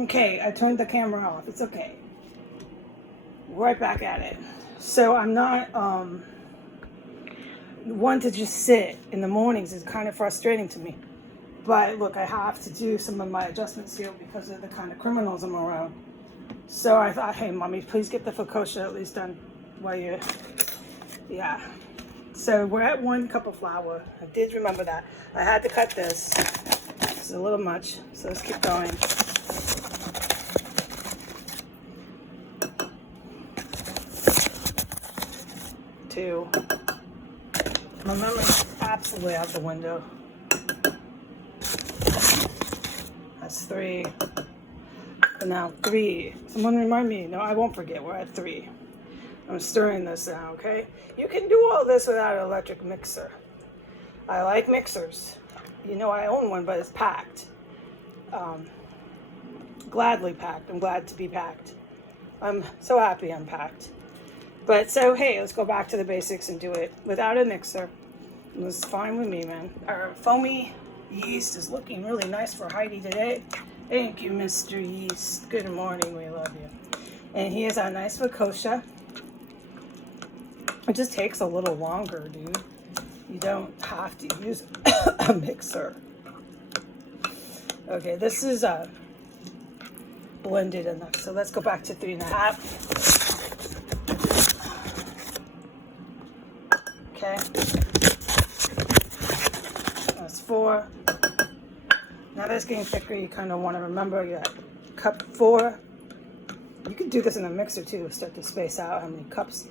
Okay, I turned the camera off. It's okay. Right back at it. So I'm not one to just sit in the mornings. Is kind of frustrating to me. But look, I have to do some of my adjustments here because of the kind of criminals I'm around. So I thought, hey, mommy, please get the focaccia at least done while you're, yeah. So we're at 1 cup of flour. I did remember that. I had to cut this. This is a little much, so let's keep going. Two. My memory's absolutely out the window. That's 3. And now 3. Someone remind me. No, I won't forget. We're at 3. I'm stirring this now, okay? You can do all this without an electric mixer. I like mixers. You know, I own one, but it's packed. Gladly packed. I'm glad to be packed. I'm so happy I'm packed. But so, hey, let's go back to the basics and do it without a mixer. It was fine with me, man. Our foamy yeast is looking really nice for Heidi today. Thank you, Mr. Yeast. Good morning. We love you. And here's our nice focaccia. It just takes a little longer, dude. You don't have to use a mixer. Okay, this is blended enough. So let's go back to 3.5. Okay. That's 4. Now that's getting thicker. You kind of want to remember you're at cup 4. You could do this in a mixer too. Start to space out how many cups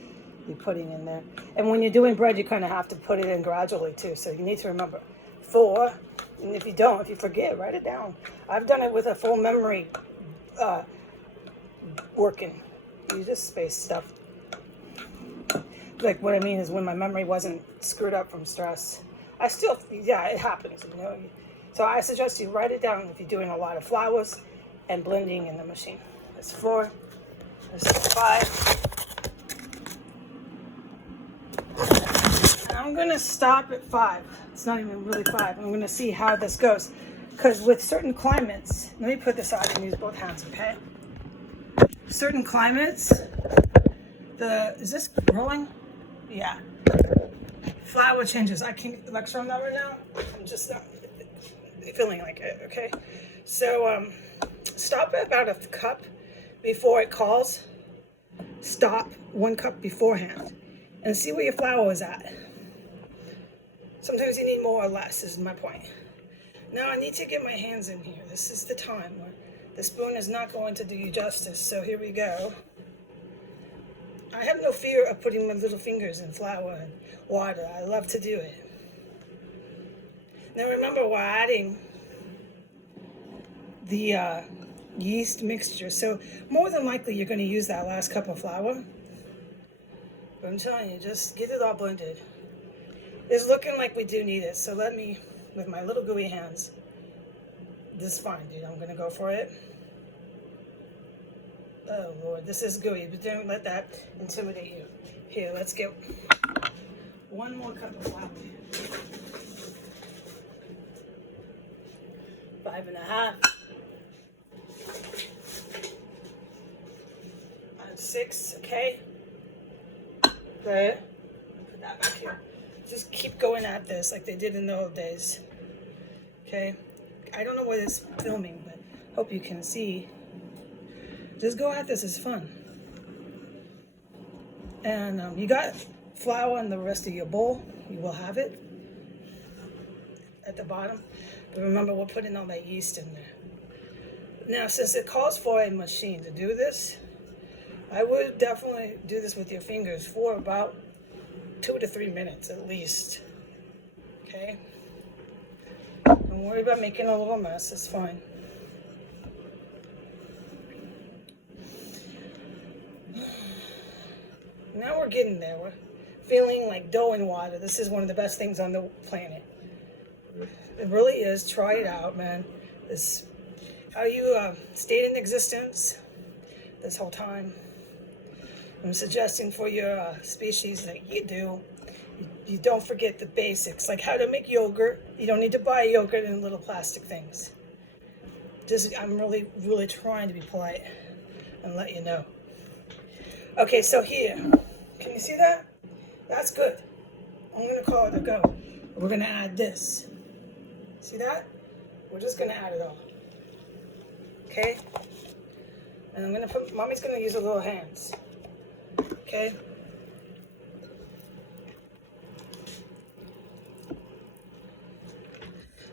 you're putting in there. And when you're doing bread, you kind of have to put it in gradually too. So you need to remember 4. And if you don't, if you forget, write it down. I've done it with a full memory working. You just space stuff. Like what I mean is when my memory wasn't screwed up from stress. I still, yeah, it happens, you know. So I suggest you write it down if you're doing a lot of flours and blending in the machine. That's 4. That's 5. I'm going to stop at 5. It's not even really 5. I'm going to see how this goes. Because with certain climates, let me put this out and use both hands, okay? Certain climates, is this rolling? Yeah. Flour changes. I can't lecture on that right now. I'm just not feeling like it, okay? So stop at about a cup before it calls. Stop 1 cup beforehand and see where your flour is at. Sometimes you need more or less, is my point. Now I need to get my hands in here. This is the time where the spoon is not going to do you justice. So here we go. I have no fear of putting my little fingers in flour and water. I love to do it. Now remember, we're adding the yeast mixture. So more than likely you're going to use that last cup of flour. But I'm telling you, just get it all blended. It's looking like we do need it. So let me, with my little gooey hands, this is fine, dude. I'm going to go for it. Oh, Lord, this is gooey, but don't let that intimidate you. Here, let's get 1 more cup of flour. 5.5. 6, okay? Good. Put that back here. Just keep going at this like they did in the old days. Okay? I don't know what it's filming, but hope you can see. Just go at this. It's fun. And you got flour in the rest of your bowl. You will have it at the bottom. But remember, we're putting all that yeast in there. Now, since it calls for a machine to do this, I would definitely do this with your fingers for about 2 to 3 minutes at least. Okay? Don't worry about making a little mess. It's fine. Now we're getting there. We're feeling like dough and water. This is one of the best things on the planet. It really is. Try it out, man. This, how you stayed in existence this whole time. I'm suggesting for your species that you do, you don't forget the basics, like how to make yogurt. You don't need to buy yogurt in little plastic things. I'm really, really trying to be polite and let you know. Okay, so here, can you see that? That's good. I'm gonna call it a go. We're gonna add this. See that? We're just gonna add it all. Okay? And I'm gonna put, Mommy's gonna use her little hands. Okay?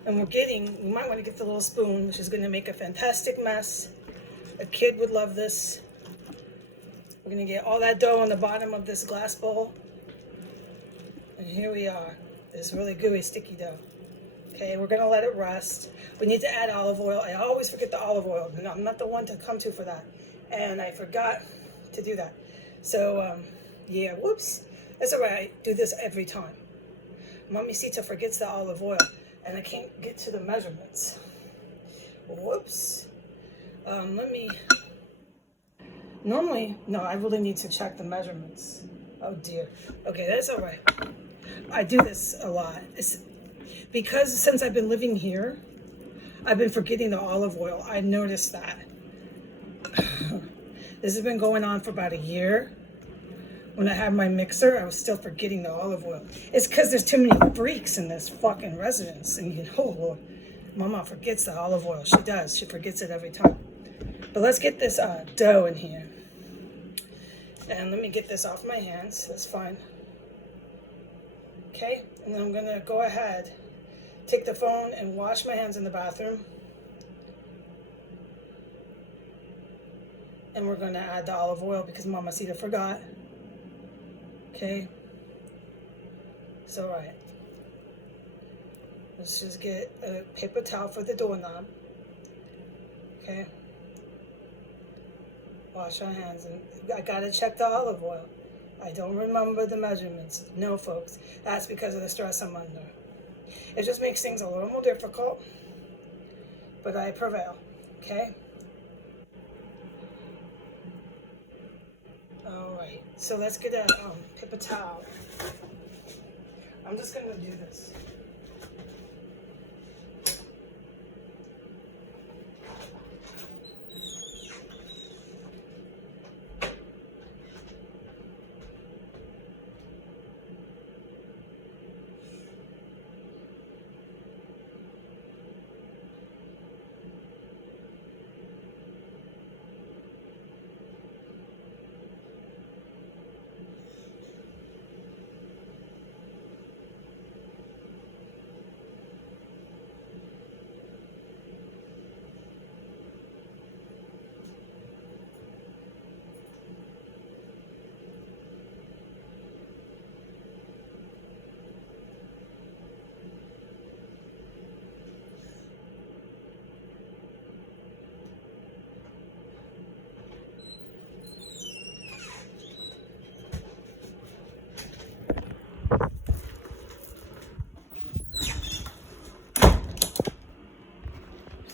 And we might want to get the little spoon, which is gonna make a fantastic mess. A kid would love this. We're gonna get all that dough on the bottom of this glass bowl. And here we are, this really gooey, sticky dough. Okay, we're gonna let it rest. We need to add olive oil. I always forget the olive oil. No, I'm not the one to come to for that. And I forgot to do that. So, yeah, whoops. That's all right, I do this every time. Mamacita forgets the olive oil, and I can't get to the measurements. Whoops. Normally, no, I really need to check the measurements. Oh dear. Okay, that's all right. I do this a lot. It's because since I've been living here, I've been forgetting the olive oil. I noticed that. This has been going on for about a year. When I had my mixer, I was still forgetting the olive oil. It's because there's too many freaks in this fucking residence. And oh Lord, Mama forgets the olive oil. She does. She forgets it every time. But let's get this dough in here. And let me get this off my hands. That's fine. Okay, and then I'm gonna go ahead, take the phone and wash my hands in the bathroom. And we're gonna add the olive oil because Mamacita forgot. Okay, it's all right. Let's just get a paper towel for the doorknob. Okay. Wash our hands, and I gotta check the olive oil. I don't remember the measurements. No, folks, that's because of the stress I'm under. It just makes things a little more difficult, but I prevail, okay? All right, so let's get a paper towel. I'm just gonna do this.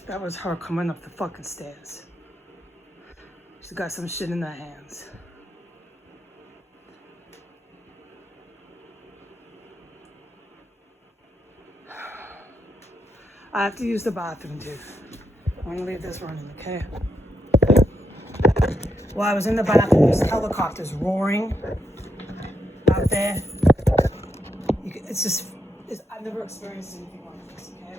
That was her coming up the fucking stairs. She's got some shit in her hands. I have to use the bathroom, dude. I'm gonna leave this running, okay? While I was in the bathroom, this helicopter's roaring out there. I've never experienced anything like this, okay?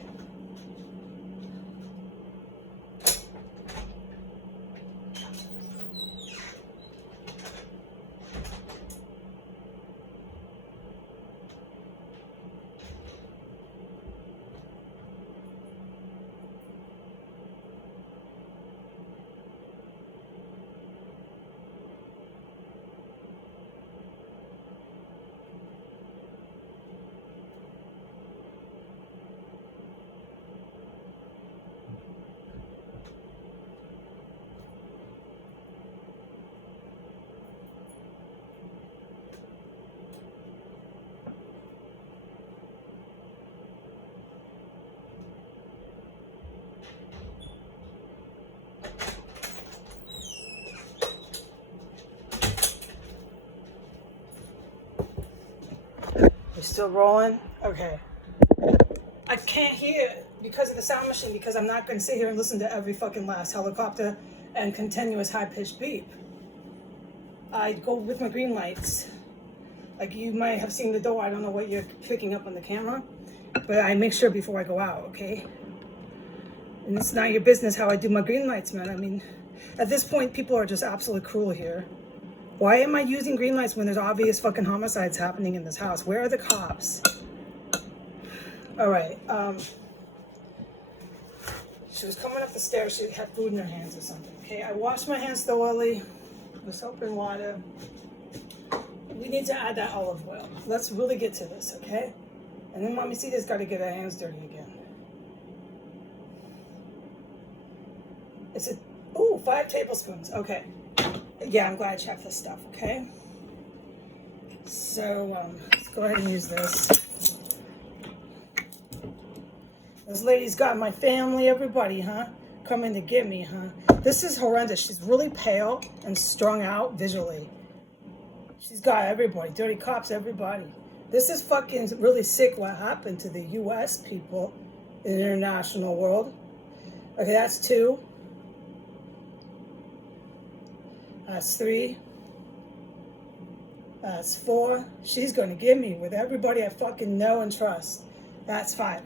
Still rolling? Okay. I can't hear because of the sound machine, because I'm not going to sit here and listen to every fucking last helicopter and continuous high-pitched beep. I go with my green lights. Like you might have seen the door. I don't know what you're picking up on the camera, but I make sure before I go out, okay? And it's not your business how I do my green lights, man. I mean, at this point, people are just absolutely cruel here. Why am I using green lights when there's obvious fucking homicides happening in this house? Where are the cops? All right. She was coming up the stairs. She had food in her hands or something. Okay, I washed my hands thoroughly with soap and water. We need to add that olive oil. Let's really get to this, okay? And then Mommy Cita's got to get her hands dirty again. It's 5 tablespoons. Okay. Yeah, I'm glad I checked this stuff, okay? So, let's go ahead and use this. This lady's got my family, everybody, huh? Coming to get me, huh? This is horrendous. She's really pale and strung out visually. She's got everybody, dirty cops, everybody. This is fucking really sick what happened to the U.S. people in the international world. Okay, that's 2. That's 3. That's 4. She's going to give me with everybody I fucking know and trust. That's 5.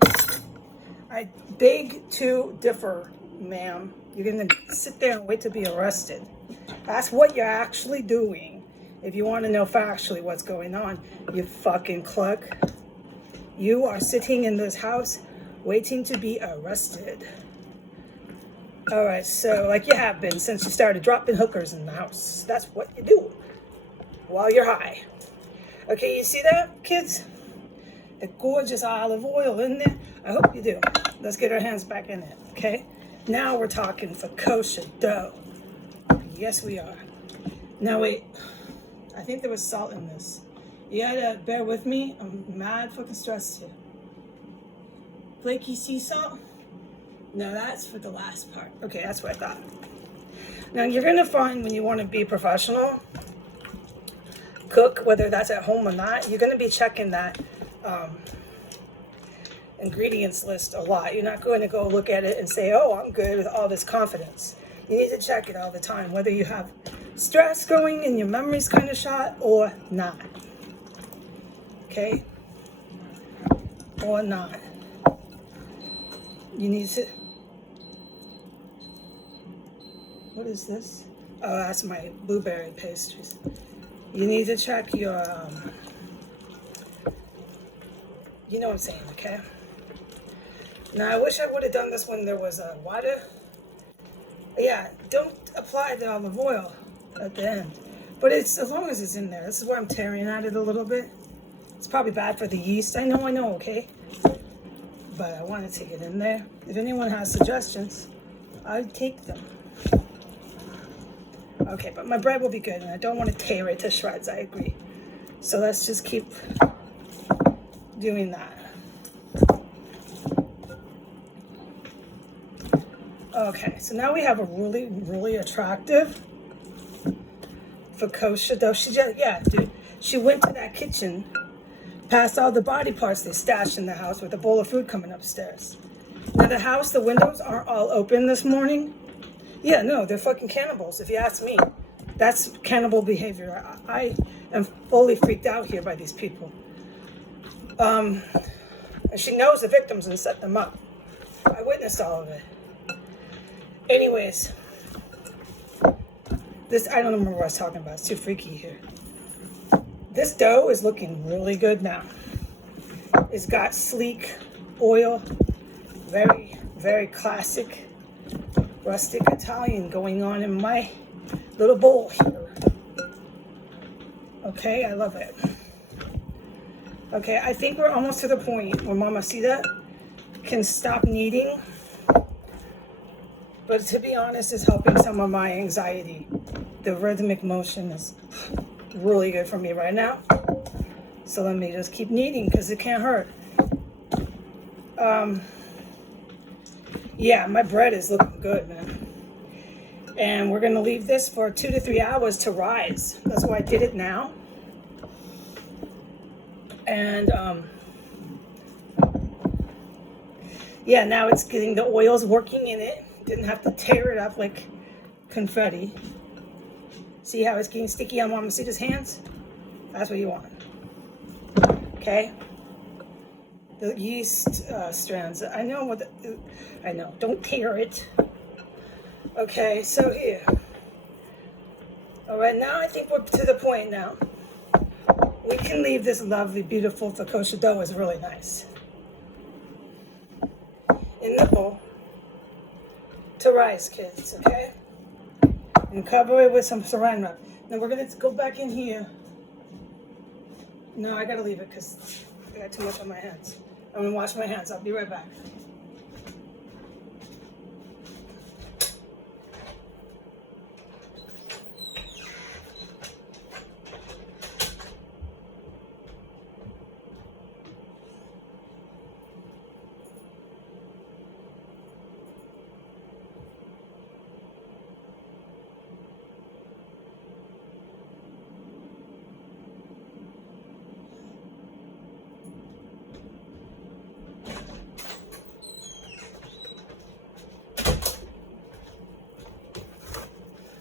I beg to differ, ma'am. You're going to sit there and wait to be arrested. That's what you're actually doing. If you want to know factually what's going on, you fucking cluck. You are sitting in this house waiting to be arrested. All right, so like you have been since you started dropping hookers in the house. That's what you do while you're high. Okay, you see that, kids? The gorgeous olive oil in there. I hope you do. Let's get our hands back in it, okay? Now we're talking Focaccia dough. Yes, we are. Now, wait. I think there was salt in this. You gotta bear with me. I'm mad fucking stressed here. Flaky sea salt? No, that's for the last part. Okay, that's what I thought. Now, you're gonna find when you want to be professional, cook, whether that's at home or not, you're gonna be checking that ingredients list a lot. You're not going to go look at it and say, oh, I'm good with all this confidence. You need to check it all the time, whether you have stress going and your memory's kind of shot or not. Okay? Or not. You need to... What is this? Oh, that's my blueberry pastries. You need to check your... You know what I'm saying, okay? Now, I wish I would have done this when there was water. Yeah, don't apply the olive oil at the end. But it's as long as it's in there. This is why I'm tearing at it a little bit. It's probably bad for the yeast. I know, okay? But I wanted to get in there. If anyone has suggestions, I'd take them. Okay, but my bread will be good, and I don't want to tear it to shreds. I agree. So let's just keep doing that. Okay, so now we have a really, really attractive Focaccia dough. She went to that kitchen, past all the body parts they stashed in the house with a bowl of food coming upstairs. Now the windows aren't all open this morning. Yeah, no, they're fucking cannibals, if you ask me. That's cannibal behavior. I am fully freaked out here by these people. And she knows the victims and set them up. I witnessed all of it. Anyways, this, I don't remember what I was talking about. It's too freaky here. This dough is looking really good now. It's got sleek oil, very, very classic, rustic Italian going on in my little bowl here. Okay, I love it. Okay, I think we're almost to the point where Mama Cita can stop kneading. But to be honest, it's helping some of my anxiety. The rhythmic motion is really good for me right now. So let me just keep kneading because it can't hurt. Yeah, my bread is looking good, man. And we're gonna leave this for 2 to 3 hours to rise. That's why I did it now. And Yeah, now it's getting the oils working in it. Didn't have to tear it up like confetti. See how it's getting sticky on Mamacita's hands? That's what you want. Okay? The yeast strands. I know what I know. Don't tear it. Okay, so here. All right, now I think we're to the point now. We can leave this lovely, beautiful focaccia dough. Is really nice. In the bowl to rise, kids, okay? And cover it with some saran wrap. Now we're gonna go back in here. No, I gotta leave it because I got too much on my hands. I'm gonna wash my hands. I'll be right back.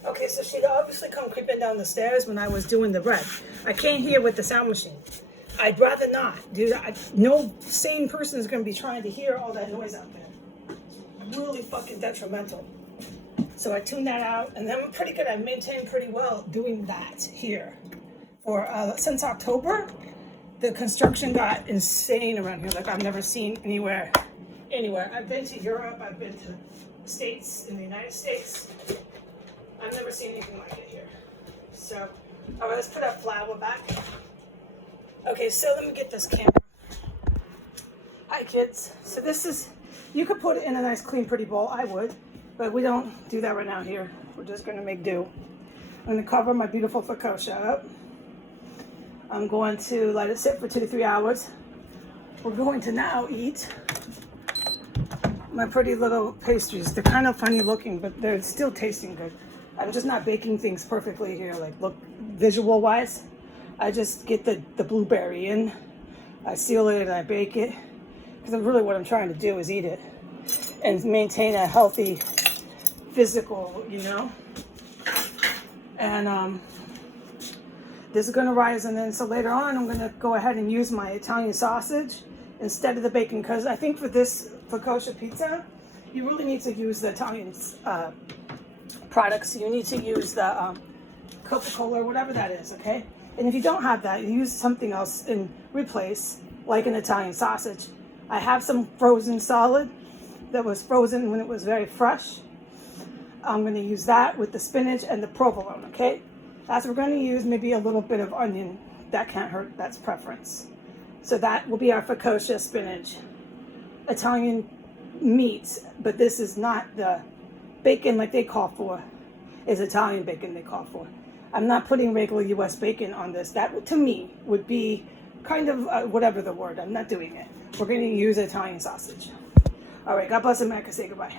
Okay, so she'd obviously come creeping down the stairs when I was doing the bread. I can't hear with the sound machine. I'd rather not, dude. No sane person is going to be trying to hear all that noise out there. Really fucking detrimental. So I tuned that out, and then I'm pretty good. I maintained pretty well doing that here. For since October, the construction got insane around here. Like I've never seen anywhere. I've been to Europe. I've been to states in the United States. I've never seen anything like it here. So, all right, let's put our flour back. Okay, so let me get this camera. Hi, kids. So this is, you could put it in a nice, clean, pretty bowl. I would, but we don't do that right now here. We're just going to make do. I'm going to cover my beautiful focaccia up. I'm going to let it sit for 2 to 3 hours. We're going to now eat my pretty little pastries. They're kind of funny looking, but they're still tasting good. I'm just not baking things perfectly here, like look visual wise. I just get the blueberry in, I seal it and I bake it. Because really what I'm trying to do is eat it and maintain a healthy physical, you know. And this is gonna rise, and then so later on I'm gonna go ahead and use my Italian sausage instead of the bacon, because I think for this focaccia pizza, you really need to use the Italian products. You need to use the Coca-Cola or whatever that is, okay? And if you don't have that, you use something else and replace, like an Italian sausage. I have some frozen solid that was frozen when it was very fresh. I'm going to use that with the spinach and the provolone, okay? That's what we're going to use, maybe a little bit of onion. That can't hurt, that's preference. So that will be our focaccia spinach. Italian meats, but this is not the bacon like they call for. Is Italian bacon they call for. I'm not putting regular US bacon on this. That to me would be kind of whatever the word. I'm not doing it. We're going to use Italian sausage. All right, God bless America. Say goodbye.